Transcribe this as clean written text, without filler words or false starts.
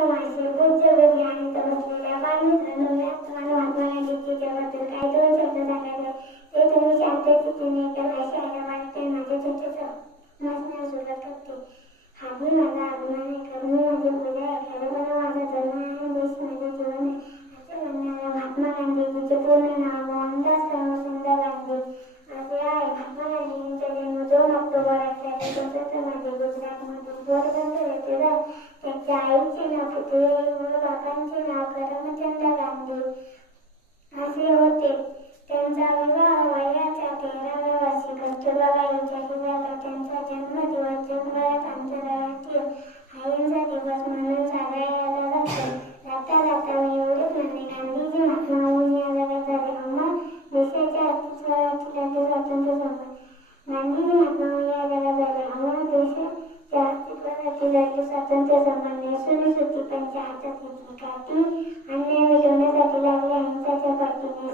माझे पूज्य ज्ञान बसलेल्या बालमित्रांनो, यात मला महात्मा गांधींची जगाबद्दल काही दोन शब्द सांगायचे ते तुम्ही शांततेने ऐकावे असे वाटते. माझे छोटे भाषणाला सुरुवात करते. हा मी माझा अभिमान आहे, कारण मी माझी पूजा आहे, खेडेगाव माझा धर्म आहे आणि देश माझे जीवन आहे असे म्हणणाऱ्या महात्मा गांधीजीचे पूर्ण नाव मोहनदास करमचंद गांधी असे आहे. महात्मा गांधींचा जन्म 2 ऑक्टोबर 1864 मध्ये गुजरातमधील पोरबंदर येथे झाला. त्यांच्या आईचे नाव पुतळी व बाबांचे नाव करमचंद गांधी असे होते. त्यांचा विवाह वयाच्या 13व्या वर्षी कस्तुरबा यांच्याशी झाला. त्यांचा जन्मदिवस जगभरात आंतरराष्ट्रीय अहिंसा दिवस म्हणून साजरा जातो. जाता जाता मी एवढेच म्हणणे, गांधीजी महात्मा गांधी या जगात झाले अमर देशाच्या अस्तित्वासाठी स्वातंत्र्य संग्राम. गांधीजी महात्मा गांधी या जगात झाले अमर देशाच्या अस्तित्वासाठी लढले स्वातंत्र्य संग्राम. नेहरूंनी सुट्टी त्यांच्या हातात घेतली. काठी अन्याय मिटवण्यासाठी लागले. अहिंसाच्या पाठीने